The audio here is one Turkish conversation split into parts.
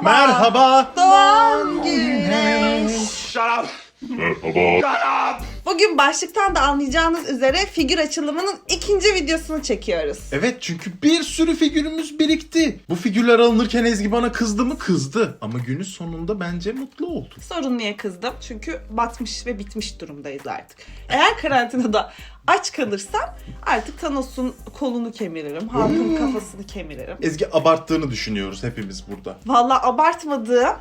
Merhaba. Merhaba. Doğan Güneş. Shut up. Merhaba. Shut up. Bugün başlıktan da anlayacağınız üzere figür açılımının ikinci videosunu çekiyoruz. Evet çünkü bir sürü figürümüz birikti. Bu figürler alınırken Ezgi bana kızdı mı? Kızdı. Ama günün sonunda bence mutlu oldu. Sorun niye kızdım? Çünkü batmış ve bitmiş durumdayız artık. Eğer karantinada aç kalırsam artık Thanos'un kolunu kemiririm, halkın kafasını kemiririm. Ezgi abarttığını düşünüyoruz hepimiz burada. Valla abartmadığım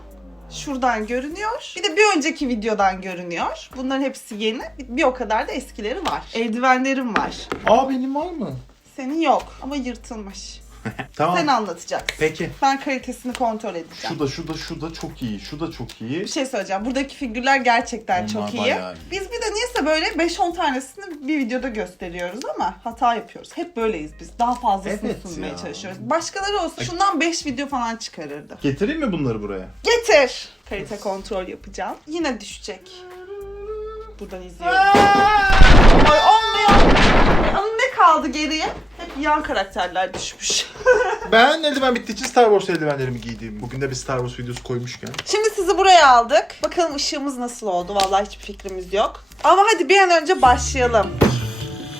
şuradan görünüyor. Bir de bir önceki videodan görünüyor. Bunların hepsi yeni. Bir o kadar da eskileri var. Eldivenlerim var. Aa benim var mı? Senin yok ama yırtılmış. Tamam. Sen anlatacaksın. Peki. Ben kalitesini kontrol edeceğim. Şu da şu da şu da çok iyi. Şu da çok iyi. Bir şey söyleyeceğim. Buradaki figürler gerçekten Onlar çok iyi. iyi. Biz bir de niyeyse böyle 5-10 tanesini bir videoda gösteriyoruz ama hata yapıyoruz. Hep böyleyiz biz. Daha fazlasını Evet sunmaya ya. çalışıyoruz. Başkaları olsa şundan 5 video falan çıkarırdı. Getireyim mi bunları buraya? Getir. Kalite kontrol yapacağım. Yine düşecek. Buradan izliyorum. Ay olmuyor. Kaldı geriye? Hep yan karakterler düşmüş. Ben eldiven bittiği için Star Wars eldivenlerimi giydim. Bugün de bir Star Wars videosu koymuşken. Şimdi sizi buraya aldık. Bakalım ışığımız nasıl oldu? Vallahi hiçbir fikrimiz yok. Ama hadi bir an önce başlayalım.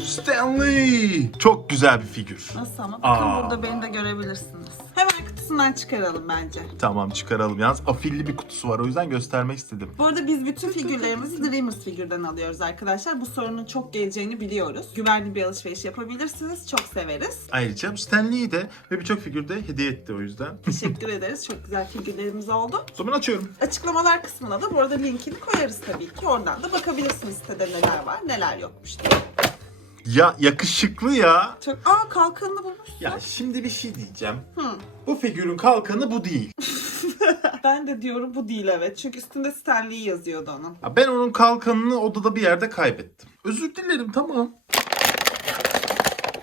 Stanley! Çok güzel bir figür. Nasıl ama? Bakın Aa. burada beni de görebilirsiniz. Hemen kutusundan çıkaralım bence. Tamam çıkaralım. Yalnız afilli bir kutusu var o yüzden göstermek istedim. Bu arada biz bütün figürlerimizi Dreamers figürden alıyoruz arkadaşlar. Bu sorunun çok geleceğini biliyoruz. Güvenli bir alışveriş yapabilirsiniz. Çok severiz. Ayrıca Stanley'i de ve birçok figür de hediye etti o yüzden. Teşekkür ederiz. Çok güzel figürlerimiz oldu. o zaman açıyorum. Açıklamalar kısmına da bu arada linkini koyarız tabii ki. Oradan da bakabilirsiniz sitede neler var, neler yokmuş diye. Ya yakışıklı ya. Çok... Aa kalkanını bulmuşsun. Ya şimdi bir şey diyeceğim. Hı. Bu figürün kalkanı bu değil. Ben de diyorum bu değil evet. Çünkü üstünde Stanley yazıyordu onun. Ya ben onun kalkanını odada bir yerde kaybettim. Özür dilerim tamam.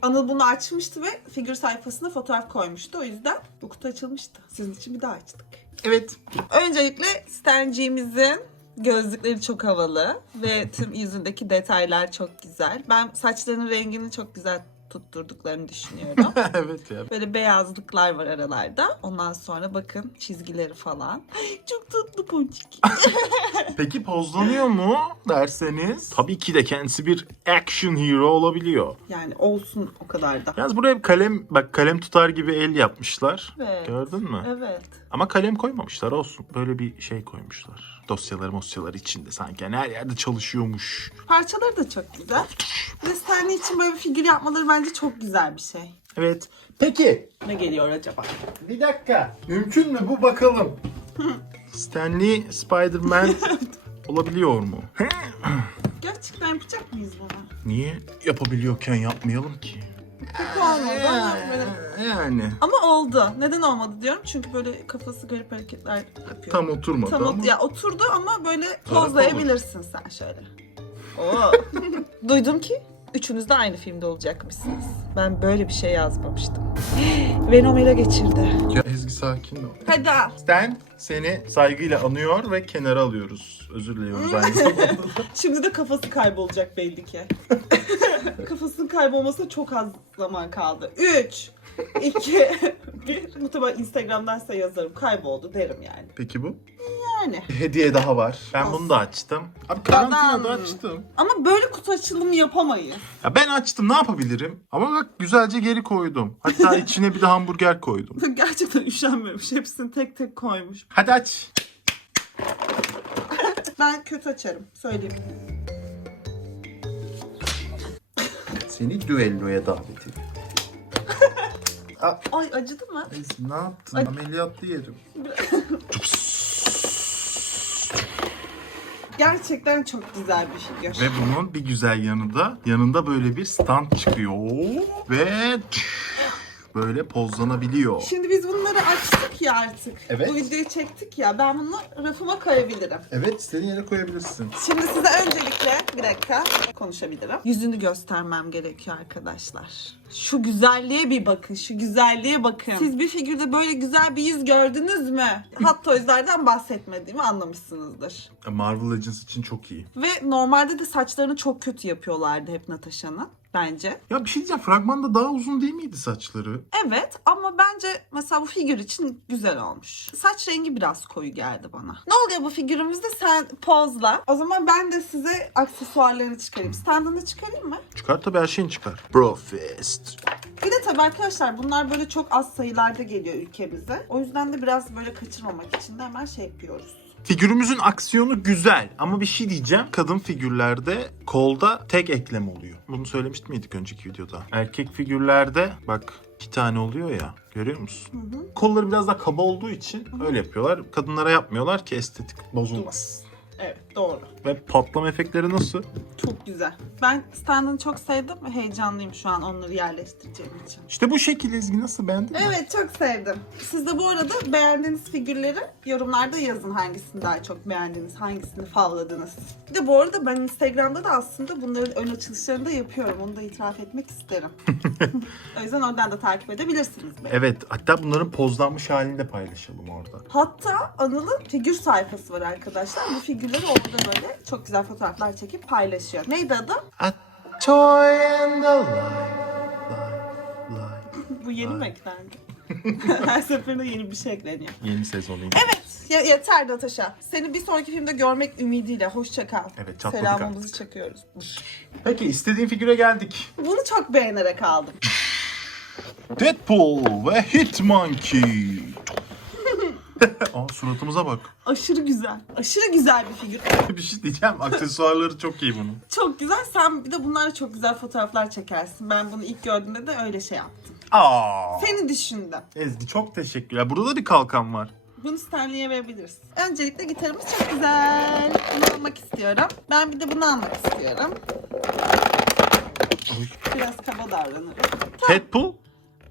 Anıl bunu açmıştı ve figür sayfasına fotoğraf koymuştu. O yüzden bu kutu açılmıştı. Sizin için bir daha açtık. Evet. Öncelikle Stanciğimizin gözlükleri çok havalı ve tüm yüzündeki detaylar çok güzel. Ben saçlarının rengini çok güzel tutturduklarını düşünüyorum. evet ya. Böyle beyazlıklar var aralarda. Ondan sonra bakın çizgileri falan. Çok tatlı ponçik. Peki pozlanıyor mu derseniz? Tabii ki de kendisi bir action hero olabiliyor. Yani olsun o kadar da. Yalnız buraya kalem bak kalem tutar gibi el yapmışlar. Evet. Gördün mü? Evet. Ama kalem koymamışlar olsun. Böyle bir şey koymuşlar. Dosyaları mosyaları içinde sanki. Yani her yerde çalışıyormuş. Parçaları da çok güzel. Ve Stanley için böyle bir figür yapmaları bence çok güzel bir şey. Evet. Peki. Ne geliyor acaba? Bir dakika. Mümkün mü bu bakalım. Stanley Spider-Man olabiliyor mu? Gerçekten yapacak mıyız bunu? Niye yapabiliyorken yapmayalım ki? Kötü olmadı ama böyle... Yani Ama oldu. Neden olmadı diyorum. Çünkü böyle kafası garip hareketler yapıyor. tam oturmadı Tam ama. ot- ya oturdu ama böyle pozlayabilirsin sen şöyle. Oo. Duydum ki üçünüz de aynı filmde olacakmışsınız. Ben böyle bir şey yazmamıştım. Venom ele geçirdi. Ya Ezgi sakin ol. Hadi al. Stan seni saygıyla anıyor ve kenara alıyoruz. Özür diliyoruz aynı zamanda. Şimdi de kafası kaybolacak belli ki. Kafasının kaybolmasına çok az zaman kaldı. 3, 2, 1. Muhtemelen Instagram'dan size yazarım. Kayboldu derim yani. Peki bu? Yani. Hediye daha var. Ben bunu da açtım. Abi karantinada Adam. açtım. Ama böyle kutu açılımı yapamayız. Ya ben açtım ne yapabilirim? Ama bak güzelce geri koydum. Hatta içine bir de hamburger koydum. Gerçekten üşenmemiş. Hepsini tek tek koymuş. Hadi aç. Ben kötü açarım. Söyleyeyim. Seni düelloya davet ediyorum. Ay acıdı mı? Ezgi ne yaptın? Ay. Ameliyatlı yerim. Gerçekten çok güzel bir figür. Ve bunun bir güzel yanı da yanında böyle bir stand çıkıyor. Ve böyle pozlanabiliyor. Şimdi biz bunları açtık ya artık. Evet. Bu videoyu çektik ya. Ben bunu rafıma koyabilirim. Evet istediğin yere koyabilirsin. Şimdi size öncelikle bir dakika konuşabilirim. Yüzünü göstermem gerekiyor arkadaşlar. Şu güzelliğe bir bakın. Şu güzelliğe bakın. Siz bir figürde böyle güzel bir yüz gördünüz mü? Hot Toys'lardan bahsetmediğimi anlamışsınızdır. Marvel Legends için çok iyi. Ve normalde de saçlarını çok kötü yapıyorlardı hep Natasha'nın. Bence. Ya bir şey diyeceğim fragmanda daha uzun değil miydi saçları? Evet ama bence mesela bu figür için güzel olmuş. Saç rengi biraz koyu geldi bana. Ne oluyor bu figürümüzde? Sen pozla. O zaman ben de size aksesuarlarını çıkarayım. Standını çıkarayım mı? Çıkar tabii her şeyin çıkar. Brofist. Bir de tabii arkadaşlar bunlar böyle çok az sayılarda geliyor ülkemize. O yüzden de biraz böyle kaçırmamak için de hemen şey yapıyoruz. Figürümüzün aksiyonu güzel ama bir şey diyeceğim. Kadın figürlerde kolda tek eklem oluyor. Bunu söylemiştik miydik önceki videoda? Erkek figürlerde bak iki tane oluyor ya. Görüyor musun? Hı hı. Kolları biraz daha kaba olduğu için öyle yapıyorlar. Kadınlara yapmıyorlar ki estetik bozulmasın. Evet doğru. Ve patlama efektleri nasıl? Çok güzel. Ben standını çok sevdim ve heyecanlıyım şu an onları yerleştireceğim için. İşte bu şekil Ezgi nasıl beğendin mi? Evet çok sevdim. Siz de bu arada beğendiğiniz figürleri yorumlarda yazın hangisini daha çok beğendiniz, hangisini favladınız. Bir de bu arada ben Instagram'da da aslında bunların ön açılışlarını da yapıyorum. Onu da itiraf etmek isterim. o yüzden oradan da takip edebilirsiniz beni. Evet hatta bunların pozlanmış halini de paylaşalım orada. Hatta Anıl'ın figür sayfası var arkadaşlar. Bu figürleri orada böyle çok güzel fotoğraflar çekip paylaşıyor. Neydi adı? A toy and a life, life, life. Bu yeni mi eklendi? Her seferinde yeni bir şey ekleniyor. Yeni sezonu. Evet, ya yeter Natasha. Seni bir sonraki filmde görmek ümidiyle. Hoşça kal. Evet, çatladık Selamımızı çakıyoruz. Peki istediğin figüre geldik. Bunu çok beğenerek aldım. Deadpool ve Hitmonkey. Aa suratımıza bak. Aşırı güzel. Aşırı güzel bir figür. Bir şey diyeceğim. Aksesuarları çok iyi bunun. Çok güzel. Sen bir de bunlarla çok güzel fotoğraflar çekersin. Ben bunu ilk gördüğümde de öyle şey yaptım. Aa. Seni düşündüm. Ezgi çok teşekkürler. Burada da bir kalkan var. Bunu Stanley'e verebiliriz. Öncelikle gitarımız çok güzel. Bunu almak istiyorum. Ben bir de bunu almak istiyorum. Biraz kaba davranırım. Deadpool.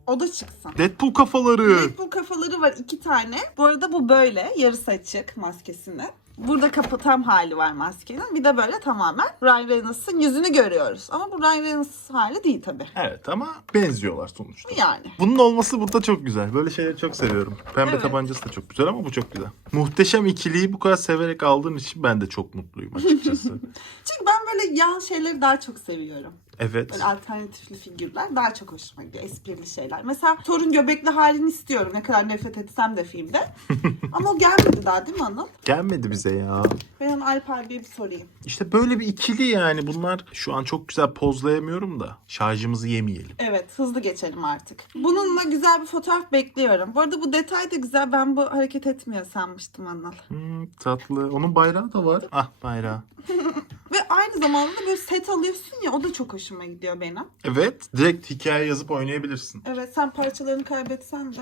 O da çıksın. Deadpool kafaları. Deadpool kafaları var iki tane. Bu arada bu böyle yarısı açık maskesini. Burada kapatan hali var maskenin. Bir de böyle tamamen Ryan Reynolds'ın yüzünü görüyoruz. Ama bu Ryan Reynolds hali değil tabii. Evet ama benziyorlar sonuçta. Yani. Bunun olması burada çok güzel. Böyle şeyleri çok seviyorum. Pembe Evet. tabancası da çok güzel ama bu çok güzel. Muhteşem ikiliyi bu kadar severek aldığın için ben de çok mutluyum açıkçası. Çünkü ben böyle yan şeyleri daha çok seviyorum. Evet. Böyle alternatifli figürler daha çok hoşuma gidiyor. Esprili şeyler. Mesela Thor'un göbekli halini istiyorum. Ne kadar nefret etsem de filmde. Ama o gelmedi daha değil mi Anıl? Gelmedi bize ya. Ben onu Alp abiye bir sorayım. İşte böyle bir ikili yani bunlar şu an çok güzel pozlayamıyorum da şarjımızı yemeyelim. Evet hızlı geçelim artık. Bununla güzel bir fotoğraf bekliyorum. Bu arada bu detay da güzel. Ben bu hareket etmiyor sanmıştım Anıl. Hmm, tatlı. Onun bayrağı da var. Ah bayrağı. Ve aynı zamanda böyle set alıyorsun ya o da çok hoşuma gidiyor benim. Evet. Direkt hikaye yazıp oynayabilirsin. Evet sen parçalarını kaybetsen de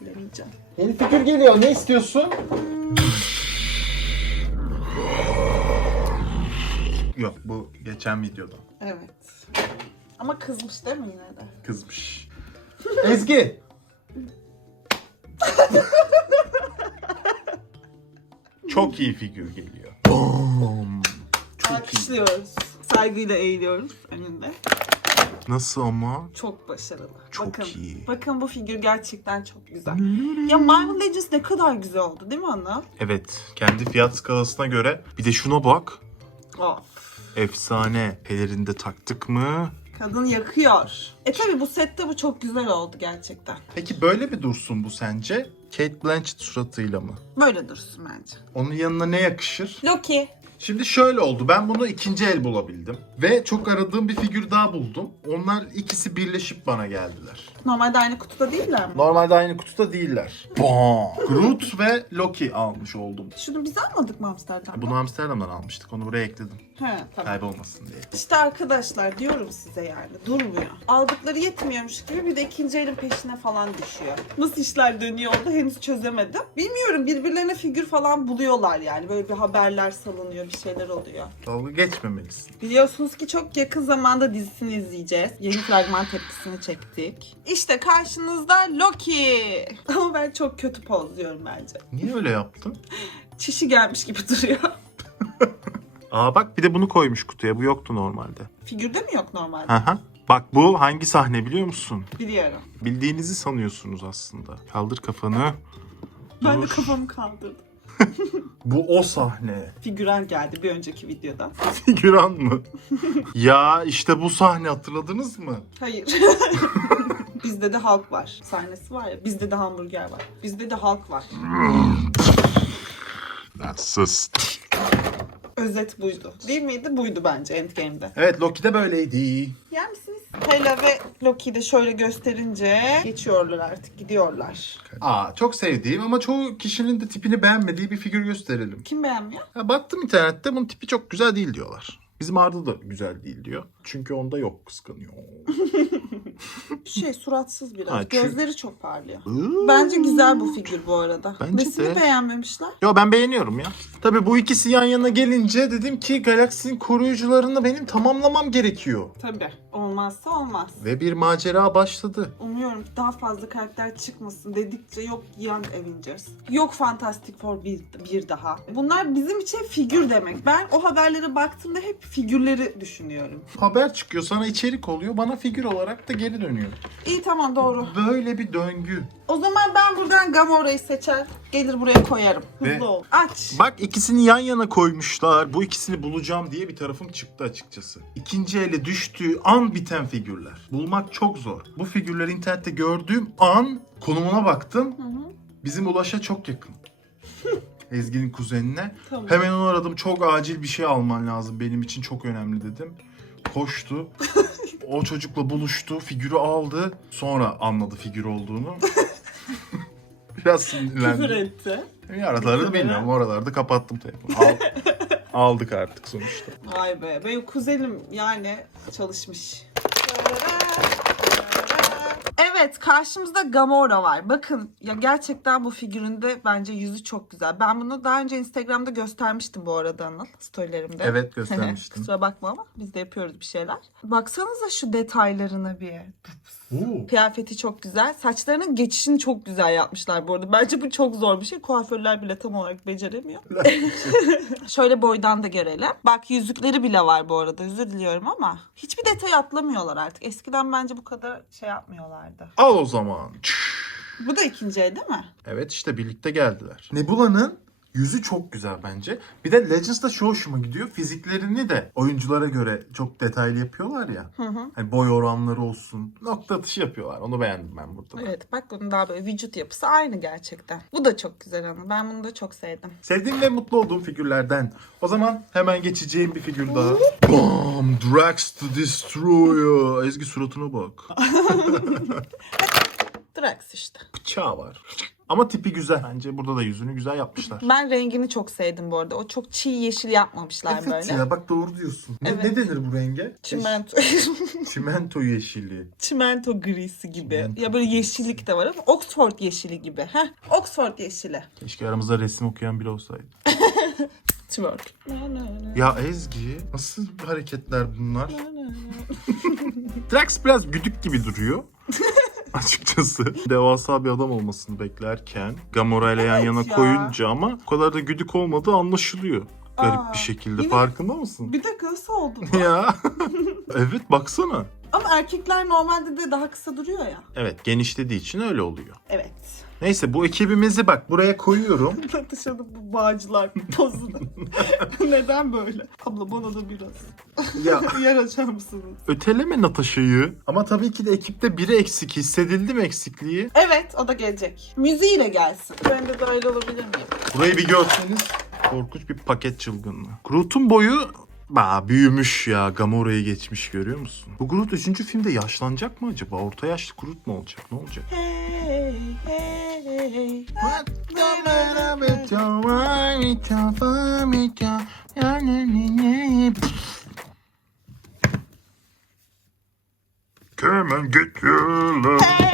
bilemeyeceğim. Yeni fikir geliyor. Ne istiyorsun? Yok bu geçen videoda. Evet. Ama kızmış değil mi yine de? Kızmış. Ezgi. Çok iyi figür geliyor. Boom. Çok iyi. Alkışlıyoruz. Saygıyla eğiliyoruz önünde. Nasıl ama? Çok başarılı. Çok bakın, iyi. Bakın bu figür gerçekten çok güzel. Ya Marvel Legends ne kadar güzel oldu değil mi Anıl? Evet. Kendi fiyat skalasına göre. Bir de şuna bak. Of. Efsane. Pelerinde taktık mı? Kadın yakıyor. E tabi bu sette bu çok güzel oldu gerçekten. Peki böyle mi dursun bu sence? Kate Blanchett suratıyla mı? Böyle dursun bence. Onun yanına ne yakışır? Loki. Şimdi şöyle oldu. Ben bunu ikinci el bulabildim. Ve çok aradığım bir figür daha buldum. Onlar ikisi birleşip bana geldiler. Normalde aynı kutuda değiller mi? Normalde aynı kutuda değiller. Bam! Groot ve Loki almış oldum. Şunu biz almadık mı Amsterdam'da? Bunu Amsterdam'dan almıştık. Onu buraya ekledim. He tamam. Kaybolmasın diye. İşte arkadaşlar diyorum size yani durmuyor. Aldıkları yetmiyormuş gibi bir de ikinci elin peşine falan düşüyor. Nasıl işler dönüyor orada henüz çözemedim. Bilmiyorum birbirlerine figür falan buluyorlar yani. Böyle bir haberler salınıyor bir şeyler oluyor. Dalga geçmemelisin. Biliyorsunuz ki çok yakın zamanda dizisini izleyeceğiz. Yeni fragman tepkisini çektik. İşte karşınızda Loki. Ama ben çok kötü pozluyorum bence. Niye öyle yaptın? Çişi gelmiş gibi duruyor. Aa bak bir de bunu koymuş kutuya. Bu yoktu normalde. Figürde mi yok normalde? Aha. Bak bu hangi sahne biliyor musun? Biliyorum. Bildiğinizi sanıyorsunuz aslında. Kaldır kafanı. Ben de Dur. kafamı kaldırdım. Bu o sahne. Figüran geldi bir önceki videoda. Figüran mı? ya işte bu sahne hatırladınız mı? Hayır. Bizde de halk var. Sahnesi var ya. Bizde de hamburger var. Bizde de halk var. Sus. Özet buydu. Değil miydi? Buydu bence Endgame'de. Evet Loki de böyleydi. Yer misiniz? Hela ve Loki'yi de şöyle gösterince geçiyorlar artık. Gidiyorlar. Aa çok sevdiğim ama çoğu kişinin de tipini beğenmediği bir figür gösterelim. Kim beğenmiyor? Ya baktım internette bunun tipi çok güzel değil diyorlar. Bizim Arda da güzel değil diyor. Çünkü onda yok kıskanıyor. Şey suratsız biraz. Ha, çünkü- Gözleri çok parlıyor. Bence güzel bu figür bu arada. Bence Nesini de. beğenmemişler? Yo ben beğeniyorum ya. Tabii bu ikisi yan yana gelince dedim ki galaksinin koruyucularını benim tamamlamam gerekiyor. Tabii. Olmazsa olmaz. Ve bir macera başladı. Umuyorum daha fazla karakter çıkmasın dedikçe yok Young Avengers. Yok Fantastic Four bir, bir daha. Bunlar bizim için figür demek. Ben o haberlere baktığımda hep figürleri düşünüyorum. Haber çıkıyor sana içerik oluyor bana figür olarak da geri dönüyor. İyi tamam doğru. Böyle bir döngü. O zaman ben buradan Gamora'yı seçer. Gelir buraya koyarım. Hızlı Ve- ol. Aç. Bak ikisini yan yana koymuşlar. Bu ikisini bulacağım diye bir tarafım çıktı açıkçası. İkinci ele düştüğü an biten figürler. Bulmak çok zor. Bu figürleri internette gördüğüm an konumuna baktım. Hı hı. Bizim Ulaş'a çok yakın. Ezgi'nin kuzenine. Tamam. Hemen onu aradım. Çok acil bir şey alman lazım. Benim için çok önemli dedim. Koştu. o çocukla buluştu. Figürü aldı. Sonra anladı figür olduğunu. Biraz sinirlendi. Küfür etti. Bir araları bilmiyorum. Oralarda kapattım telefonu. Al- aldık artık sonuçta. Vay be. Benim kuzenim yani çalışmış. Evet karşımızda Gamora var. Bakın ya gerçekten bu figüründe bence yüzü çok güzel. Ben bunu daha önce Instagram'da göstermiştim bu arada Anıl. Storylerimde. Evet göstermiştin. Kusura bakma ama biz de yapıyoruz bir şeyler. Baksanıza şu detaylarına bir. Oo. Kıyafeti çok güzel. Saçlarının geçişini çok güzel yapmışlar bu arada. Bence bu çok zor bir şey. Kuaförler bile tam olarak beceremiyor. Şöyle boydan da görelim. Bak yüzükleri bile var bu arada. Özür diliyorum ama hiçbir detay atlamıyorlar artık. Eskiden bence bu kadar şey yapmıyorlardı. Al o zaman. Bu da ikinci el değil mi? Evet işte birlikte geldiler. Nebula'nın yüzü çok güzel bence. Bir de Legends'da şu hoşuma gidiyor. Fiziklerini de oyunculara göre çok detaylı yapıyorlar ya. Hı hı. Hani boy oranları olsun. Nokta atışı yapıyorlar. Onu beğendim ben burada. Evet bak bunun daha böyle vücut yapısı aynı gerçekten. Bu da çok güzel ama ben bunu da çok sevdim. Sevdiğim ve mutlu olduğum figürlerden. O zaman hemen geçeceğim bir figür daha. Bam! Drax the Destroyer. Ezgi suratına bak. Drax işte. Bıçağı var. Ama tipi güzel. Bence burada da yüzünü güzel yapmışlar. Ben rengini çok sevdim bu arada. O çok çiğ yeşil yapmamışlar Evet böyle. ya bak doğru diyorsun. Ne, Evet. ne denir bu renge? Çimento. Çimento yeşili. Çimento grisi gibi. Çimento ya böyle yeşillik de var ama Oxford yeşili gibi. Heh, Oxford yeşili. Keşke aramızda resim okuyan biri olsaydı. Twerk. Ya Ezgi nasıl hareketler bunlar? Drax biraz güdük gibi duruyor. Açıkçası. Devasa bir adam olmasını beklerken Gamora ile yan Evet yana ya. koyunca ama o kadar da güdük olmadığı anlaşılıyor. Garip Aa, bir şekilde. yine- Farkında mısın? Bir dakika nasıl oldu bu? ya. evet baksana. Ama erkekler normalde de daha kısa duruyor ya. Evet genişlediği için öyle oluyor. Evet. Neyse bu ekibimizi bak buraya koyuyorum. Dışarıda bu bağcılar pozunu. Neden böyle? Abla bana da biraz. ya Yer açar mısınız? öteleme Natasha'yı. Ama tabii ki de ekipte biri eksik. Hissedildi mi eksikliği? Evet o da gelecek. Müziğiyle gelsin. Ben de dahil olabilir miyim? Burayı bir görseniz korkunç bir paket çılgınlığı. Groot'un boyu Aa, büyümüş ya. Gamora'yı geçmiş görüyor musun? Bu Groot 3. filmde yaşlanacak mı acaba? Orta yaşlı Groot mu olacak? Ne olacak? Come and get your love.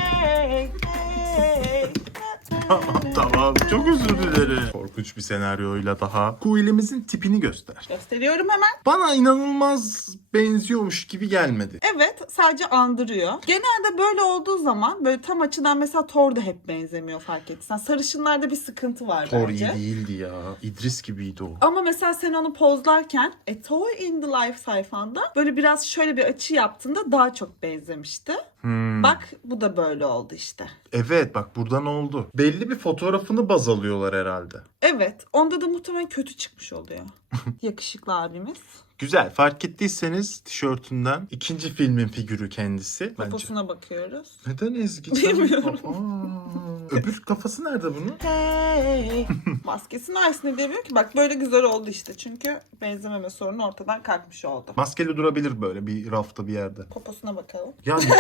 Hey. tamam çok özür dilerim. Korkunç bir senaryoyla daha. Kuilimizin tipini göster. Gösteriyorum hemen. Bana inanılmaz benziyormuş gibi gelmedi. Evet sadece andırıyor. Genelde böyle olduğu zaman böyle tam açıdan mesela Thor da hep benzemiyor fark etsen. Sarışınlarda bir sıkıntı var Thor bence. iyi değildi ya. İdris gibiydi o. Ama mesela sen onu pozlarken A Toy in the Life sayfanda böyle biraz şöyle bir açı yaptığında daha çok benzemişti. Hmm. Bak bu da böyle oldu işte. Evet bak buradan oldu. Belli bir fotoğrafını baz alıyorlar herhalde. Evet. Onda da muhtemelen kötü çıkmış oluyor. Yakışıklı abimiz. Güzel. Fark ettiyseniz tişörtünden ikinci filmin figürü kendisi. Bence. Poposuna bakıyoruz. Neden Ezgi? Bilmiyorum. Aa, öbür kafası nerede bunun? Hey. Maskesini Aysin'e demiyor ki bak böyle güzel oldu işte. Çünkü benzememe sorunu ortadan kalkmış oldu. Maskeli durabilir böyle bir rafta bir yerde. Poposuna bakalım. Yani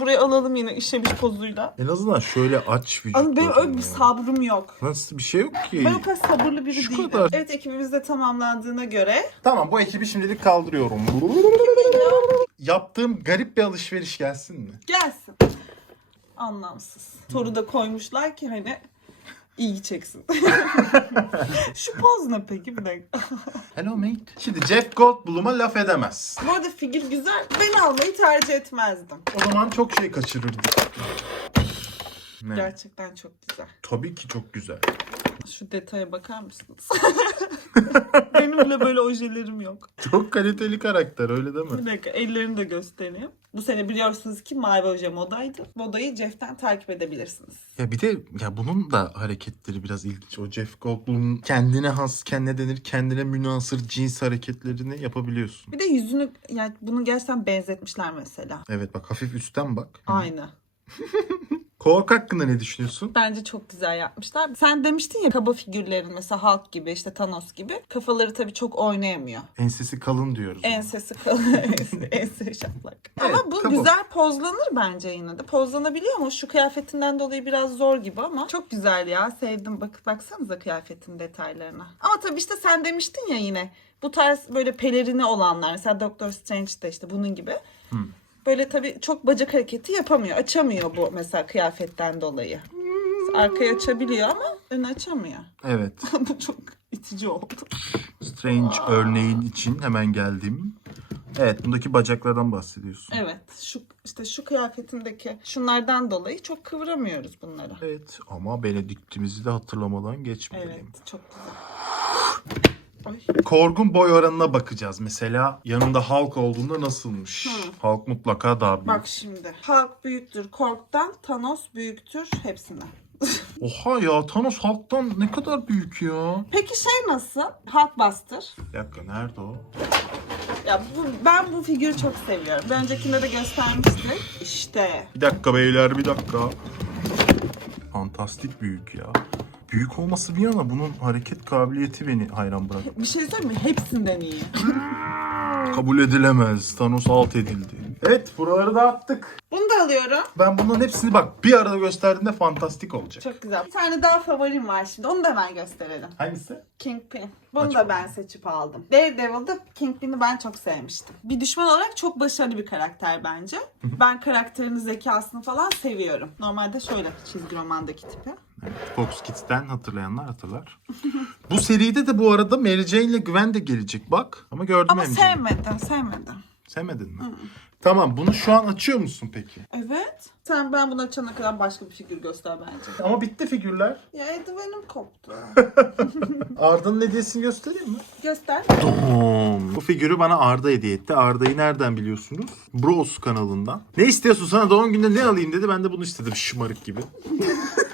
Buraya alalım yine işemiş pozuyla. en azından şöyle aç vücutlarını. Ama benim öyle bir sabrım yok. Nasıl bir şey yok ki? Ben o kadar sabırlı biri Şu değilim. kadar. Evet ekibimiz de tamamlandığına göre Tamam bu ekibi şimdilik kaldırıyorum. Yaptığım garip bir alışveriş gelsin mi? gelsin. Anlamsız. Soru da koymuşlar ki hani ilgi çeksin. Şu poz ne peki bir dakika. Hello mate. Şimdi Jeff Goldblum'a laf edemez. Bu arada figür güzel. Ben almayı tercih etmezdim. O zaman çok şey kaçırırdık. Ne? Gerçekten çok güzel. Tabii ki çok güzel. Şu detaya bakar mısınız? Benim bile böyle ojelerim yok. Çok kaliteli karakter öyle değil mi? Bir dakika ellerini de göstereyim. Bu sene biliyorsunuz ki mavi oje modaydı. Modayı Jeff'ten takip edebilirsiniz. Ya bir de ya bunun da hareketleri biraz ilginç. O Jeff Goldblum'un kendine has, kendine denir, kendine münasır cins hareketlerini yapabiliyorsun. Bir de yüzünü yani bunu gerçekten benzetmişler mesela. Evet bak hafif üstten bak. Aynı. Kork hakkında ne düşünüyorsun? Bence çok güzel yapmışlar. Sen demiştin ya kaba figürlerin mesela Hulk gibi işte Thanos gibi kafaları tabii çok oynayamıyor. Ensesi kalın diyoruz. ona. Ensesi kalın, ense, şaplak. Evet, ama bu kaba. güzel pozlanır bence yine de. Pozlanabiliyor ama şu kıyafetinden dolayı biraz zor gibi ama çok güzel ya. Sevdim. Bak baksanıza kıyafetin detaylarına. Ama tabii işte sen demiştin ya yine bu tarz böyle pelerini olanlar mesela Doctor Strange de işte bunun gibi. Böyle tabii çok bacak hareketi yapamıyor. Açamıyor bu mesela kıyafetten dolayı. Arkayı açabiliyor ama önü açamıyor. Evet. bu çok itici oldu. Strange örneğin için hemen geldim. Evet bundaki bacaklardan bahsediyorsun. Evet. Şu işte şu kıyafetindeki şunlardan dolayı çok kıvıramıyoruz bunları. Evet ama Benedict'imizi de hatırlamadan geçmeyelim. Evet, çok güzel. Korgun boy oranına bakacağız. Mesela yanında Hulk olduğunda nasılmış? Hı. Hulk mutlaka daha büyük. Bak şimdi. Hulk büyüktür Kork'tan, Thanos büyüktür hepsinden. Oha ya Thanos Hulk'tan ne kadar büyük ya. Peki şey nasıl? Hulkbuster. Bir dakika nerede o? Ya bu, ben bu figürü çok seviyorum. Bir öncekinde de göstermiştik. İşte. Bir dakika beyler bir dakika. Fantastik büyük ya. Büyük olması bir yana bunun hareket kabiliyeti beni hayran bıraktı. Bir şey söyleyeyim mi? Hepsinden iyi. Kabul edilemez. Thanos alt edildi. Evet buraları dağıttık. Bunu da alıyorum. Ben bunların hepsini bak bir arada gösterdiğinde fantastik olacak. Çok güzel. Bir tane daha favorim var şimdi. Onu da hemen gösterelim. Hangisi? Kingpin. Bunu Aç da bakalım. ben seçip aldım. Daredevil'da Kingpin'i ben çok sevmiştim. Bir düşman olarak çok başarılı bir karakter bence. ben karakterin zekasını falan seviyorum. Normalde şöyle çizgi romandaki tipi. Evet, Fox Kids'ten hatırlayanlar hatırlar. bu seride de bu arada Mary Jane ile Gwen de gelecek bak. Ama gördüm Ama MJ'yi. sevmedim, sevmedim. Sevmedin mi? Tamam bunu şu an açıyor musun peki? Evet. Sen ben bunu açana kadar başka bir figür göster bence. Ama bitti figürler. Ya eldivenim koptu. Arda'nın hediyesini göstereyim mi? göster. Dom. Bu figürü bana Arda hediye etti. Arda'yı nereden biliyorsunuz? Bros kanalından. Ne istiyorsun sana doğum gününde ne alayım dedi. Ben de bunu istedim şımarık gibi.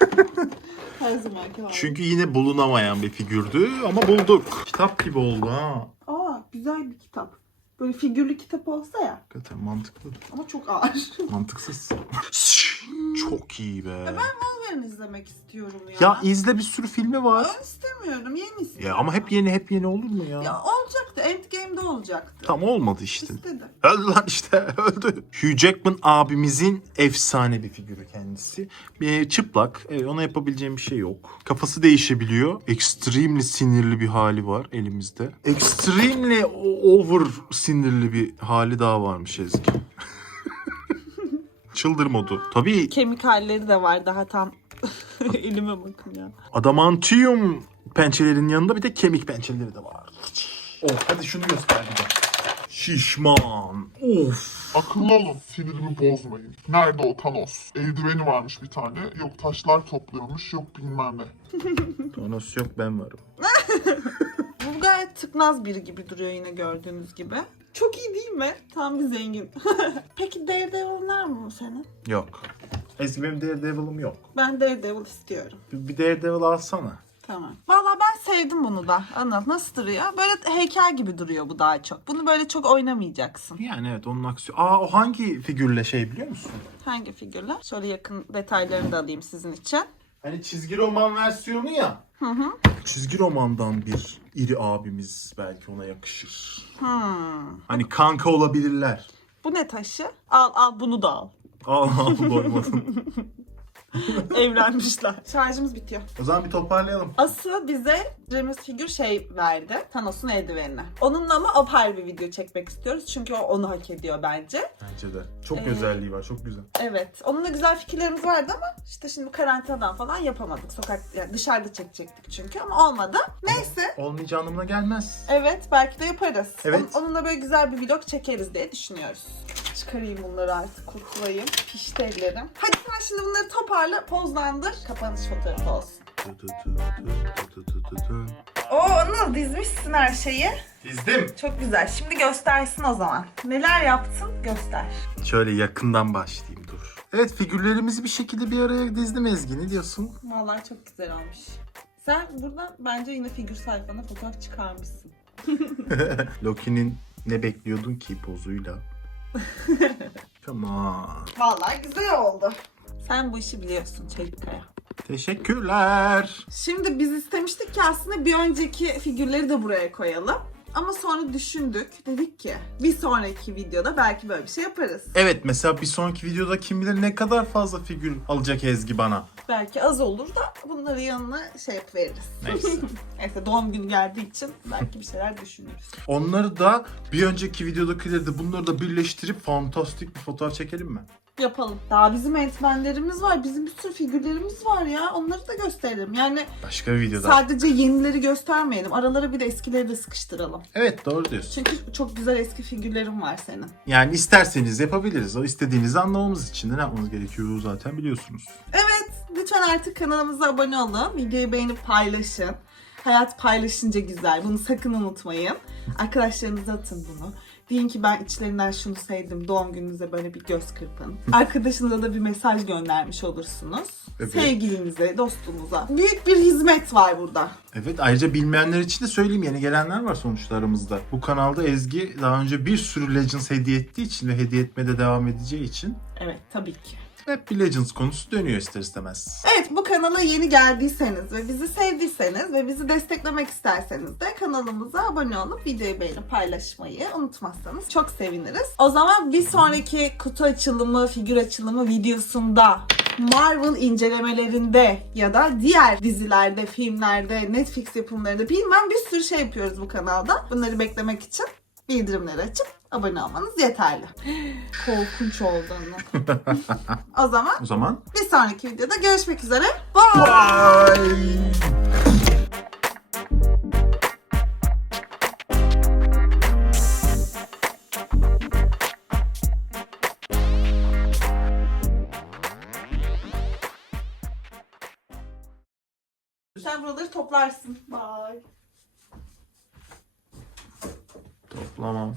Zamanki hali. Çünkü yine bulunamayan bir figürdü ama bulduk. Kitap gibi oldu ha. Aa güzel bir kitap. Böyle figürlü kitap olsa ya. Hakikaten mantıklı. Ama çok ağır. Mantıksız. Çok iyi be. Wolverine izlemek istiyorum ya. Ya izle bir sürü filmi var. Ben istemiyorum. Yeni istiyorum. Ya ama hep yeni hep yeni olur mu ya? Ya olacaktı. Endgame'de olacaktı. Tam olmadı işte. İstedi. Öldü lan işte öldü. Hugh Jackman abimizin efsane bir figürü kendisi. Bir çıplak. Evet, ona yapabileceğim bir şey yok. Kafası değişebiliyor. Extremely sinirli bir hali var elimizde. Extremely over sinirli bir hali daha varmış Ezgi. Çıldır modu. Tabii Kemik halleri de var daha tam. Elime bakın ya. adamantium pençelerinin yanında bir de kemik pençeleri de var. Oh hadi şunu göster bir de. Şişman. Of. Akıllı olun, sinirimi bozmayın. Nerede o Thanos? Eldiveni varmış bir tane. Yok taşlar topluyormuş, yok bilmem ne. Thanos yok ben varım. Bu gayet tıknaz biri gibi duruyor yine gördüğünüz gibi. Çok iyi değil mi? Tam bir zengin. Peki Daredevil var mı senin? Yok. Ezgi benim Daredevil'ım yok. Ben Daredevil istiyorum. Bir bir Daredevil alsana. Tamam. Valla ben sevdim bunu da. Anıl nasıl duruyor? Böyle heykel gibi duruyor bu daha çok. Bunu böyle çok oynamayacaksın. Yani evet onun aksiyon. Aa o hangi figürle şey biliyor musun? Hangi figürler? Şöyle yakın detaylarını da alayım sizin için. Hani çizgi roman versiyonu ya. Hı hı. Çizgi romandan bir iri abimiz belki ona yakışır. Hmm. Hani kanka olabilirler. Bu ne taşı? Al al bunu da al. Aa doymadım. Evlenmişler. Şarjımız bitiyor. o zaman bir toparlayalım. Asıl bize James figür şey verdi. Thanos'un eldivenini. Onunla ama apayrı bir video çekmek istiyoruz. Çünkü o onu hak ediyor bence. Bence de. Çok Ee, özelliği var. Çok güzel. Evet. Onunla güzel fikirlerimiz vardı ama işte şimdi karantinadan falan yapamadık. Sokak yani dışarıda çekecektik çünkü ama olmadı. Neyse. Olmayacağı anlamına gelmez. Evet belki de yaparız. Evet. Onun- onunla böyle güzel bir vlog çekeriz diye düşünüyoruz. Çıkarayım bunları artık kurtulayım. Pişti ellerim. Hadi sen şimdi bunları toparla, pozlandır. Kapanış fotoğrafı olsun. Oo Anıl dizmişsin her şeyi. Dizdim. Çok güzel. Şimdi göstersin o zaman. Neler yaptın göster. Şöyle yakından başlayayım dur. Evet figürlerimizi bir şekilde bir araya dizdim Ezgi. Ne diyorsun? Vallahi çok güzel olmuş. Sen buradan bence yine figür sayfana fotoğraf çıkarmışsın. Loki'nin ne bekliyordun ki pozuyla? Tamam. Vallahi güzel oldu. Sen bu işi biliyorsun Çelikkaya. Teşekkürler. Şimdi biz istemiştik ki aslında bir önceki figürleri de buraya koyalım. Ama sonra düşündük. Dedik ki bir sonraki videoda belki böyle bir şey yaparız. Evet mesela bir sonraki videoda kim bilir ne kadar fazla figür alacak Ezgi bana. Belki az olur da bunları yanına şey yapıveririz. Neyse. Neyse doğum günü geldiği için belki bir şeyler düşünürüz. Onları da bir önceki videodakileri de bunları da birleştirip fantastik bir fotoğraf çekelim mi? Yapalım. Daha bizim eğitmenlerimiz var. Bizim bir sürü figürlerimiz var ya. Onları da gösterelim. Yani Başka bir videoda. sadece yenileri göstermeyelim. Aralara bir de eskileri de sıkıştıralım. Evet doğru diyorsun. Çünkü çok güzel eski figürlerim var senin. Yani isterseniz yapabiliriz. O istediğinizi anlamamız için de ne yapmanız gerekiyor zaten biliyorsunuz. Lütfen artık kanalımıza abone olun. Videoyu beğenip paylaşın. Hayat paylaşınca güzel. Bunu sakın unutmayın. Arkadaşlarınıza atın bunu. Deyin ki ben içlerinden şunu sevdim. Doğum gününüze böyle bir göz kırpın. Arkadaşınıza da bir mesaj göndermiş olursunuz. Evet. Sevgilinize, dostunuza. Büyük bir hizmet var burada. Evet ayrıca bilmeyenler için de söyleyeyim yeni gelenler var sonuçta aramızda. Bu kanalda Ezgi daha önce bir sürü Legends hediye ettiği için ve hediye etmeye de devam edeceği için Evet tabii ki. Hep bir Legends konusu dönüyor ister istemez. Evet bu kanala yeni geldiyseniz ve bizi sevdiyseniz ve bizi desteklemek isterseniz de kanalımıza abone olup videoyu beğenip paylaşmayı unutmazsanız çok seviniriz. O zaman bir sonraki kutu açılımı, figür açılımı videosunda Marvel incelemelerinde ya da diğer dizilerde, filmlerde, Netflix yapımlarında bilmem bir sürü şey yapıyoruz bu kanalda. Bunları beklemek için bildirimleri açıp abone olmanız yeterli. Korkunç oldu anne. o zaman O zaman bir sonraki videoda görüşmek üzere. Bye. Bye. Sen buraları toplarsın. Bye. Toplamam.